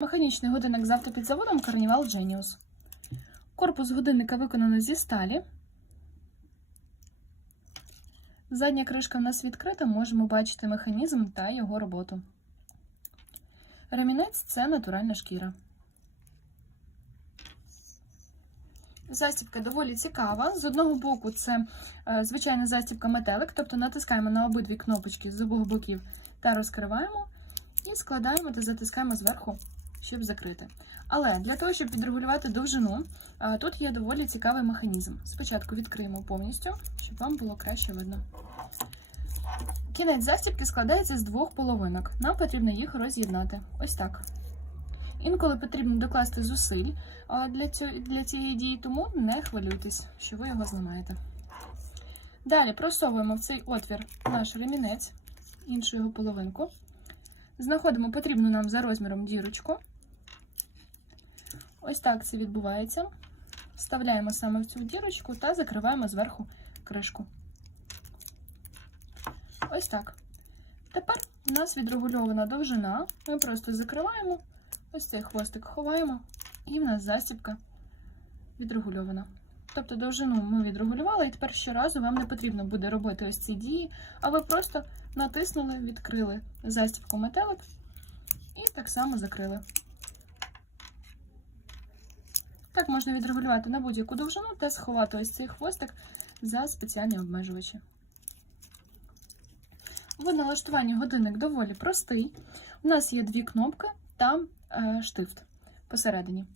Механічний годинник з автопідзаводом Carnival Genius. Корпус годинника виконано зі сталі. Задня кришка в нас відкрита, можемо бачити механізм та його роботу. Ремінець це натуральна шкіра. Застібка доволі цікава. З одного боку, це е, звичайна застібка метелик, тобто натискаємо на обидві кнопочки з обох боків та розкриваємо, і складаємо та затискаємо зверху, щоб закрити. Але для того, щоб відрегулювати довжину, тут є доволі цікавий механізм. Спочатку відкриємо повністю, щоб вам було краще видно. Кінець застібки складається з двох половинок. Нам потрібно їх роз'єднати. Ось так. Інколи потрібно докласти зусиль для цієї дії, тому не хвилюйтесь, що ви його зламаєте. Далі просовуємо в цей отвір наш ремінець, іншу його половинку. Знаходимо потрібну нам за розміром дірочку. Ось так це відбувається. Вставляємо саме в цю дірочку та закриваємо зверху кришку. Ось так. Тепер у нас відрегульована довжина. Ми просто закриваємо, ось цей хвостик ховаємо, і в нас застібка відрегульована. Тобто довжину ми відрегулювали, і тепер щоразу вам не потрібно буде робити ось ці дії, а ви просто натиснули, відкрили застібку метелик і так само закрили. Так можна відрегулювати на будь-яку довжину та сховати ось цей хвостик за спеціальні обмежувачі. В налаштуванні годинник доволі простий. У нас є дві кнопки та е, штифт посередині.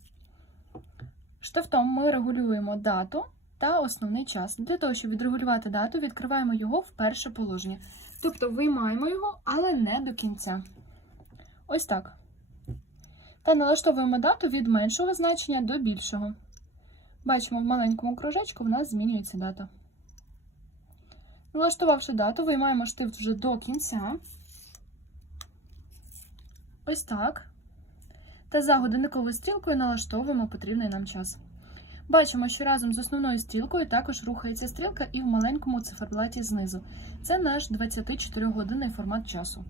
Штифтом ми регулюємо дату та основний час. Для того, щоб відрегулювати дату, відкриваємо його в перше положення. Тобто виймаємо його, але не до кінця. Ось так. Та налаштовуємо дату від меншого значення до більшого. Бачимо, в маленькому кружечку в нас змінюється дата. Налаштувавши дату, виймаємо штифт вже до кінця. Ось так. Та за годинниковою стрілкою налаштовуємо потрібний нам час. Бачимо, що разом з основною стрілкою також рухається стрілка і в маленькому циферблаті знизу. Це наш 24-годинний формат часу.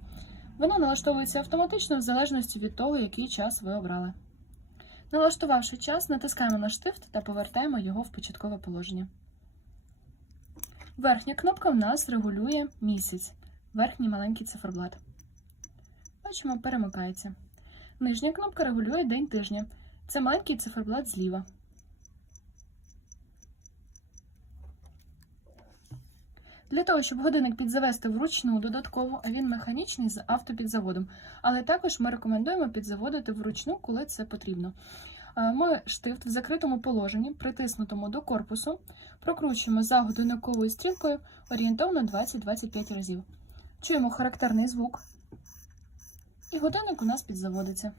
Вона налаштовується автоматично в залежності від того, який час ви обрали. Налаштувавши час, натискаємо на штифт та повертаємо його в початкове положення. Верхня кнопка в нас регулює місяць, верхній маленький циферблат. Бачимо, перемикається. Нижня кнопка регулює день тижня. Це маленький циферблат зліва. Для того, щоб годинник підзавести вручну додатково, а він механічний з автопідзаводом. Але також ми рекомендуємо підзаводити вручну, коли це потрібно. Ми штифт в закритому положенні, притиснутому до корпусу, прокручуємо за годинниковою стрілкою орієнтовно 20-25 разів. Чуємо характерний звук, і годинник у нас підзаводиться.